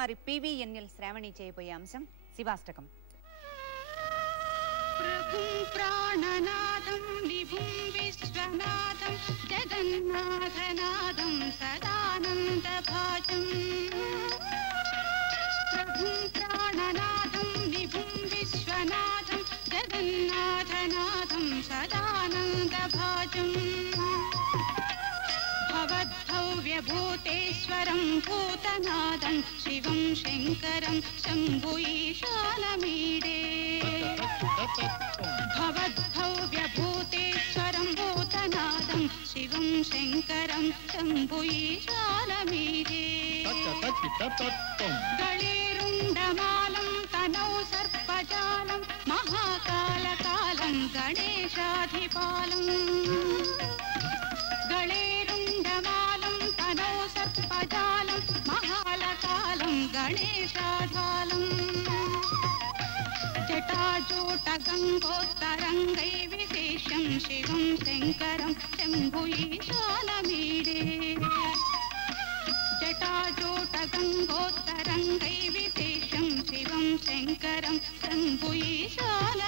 మరి PVNL శ్రావణి చేయబోయే అంశం శివాష్టకం. ప్రభుం ప్రాణనాదం విభుం విశ్వనాథం జగన్నాథనాదం సదానందభాజం. ప్రభుం ప్రాణనాదం విభుం విశ్వనాథం జగన్నాథనాదం సదానందభాజం. భవద్భవ్యభూతేశ్వరం భూతనాదం శివం శంకరం శంభు ఈశానమీడే. భవద్భవ్యభూతేశ్వరం భూతనాదం శివం శంకరం శంభు ఈశానమీడే. గళేరుండమాలం తనౌ సర్పజాలం మహాకాలకాలం గణేశాధిపాలం. గళేరుండమాలం తనౌ సర్పజాలం మహాకాలం గణేశాధాలం. జటాజూట గంగోత్తరంగై విశేషం శివం శంకరం శంభు ఈశానమీడే. జటాజూట గంగోత్తరంగై విశేషం శివం శంకరం శంభు ఈశాన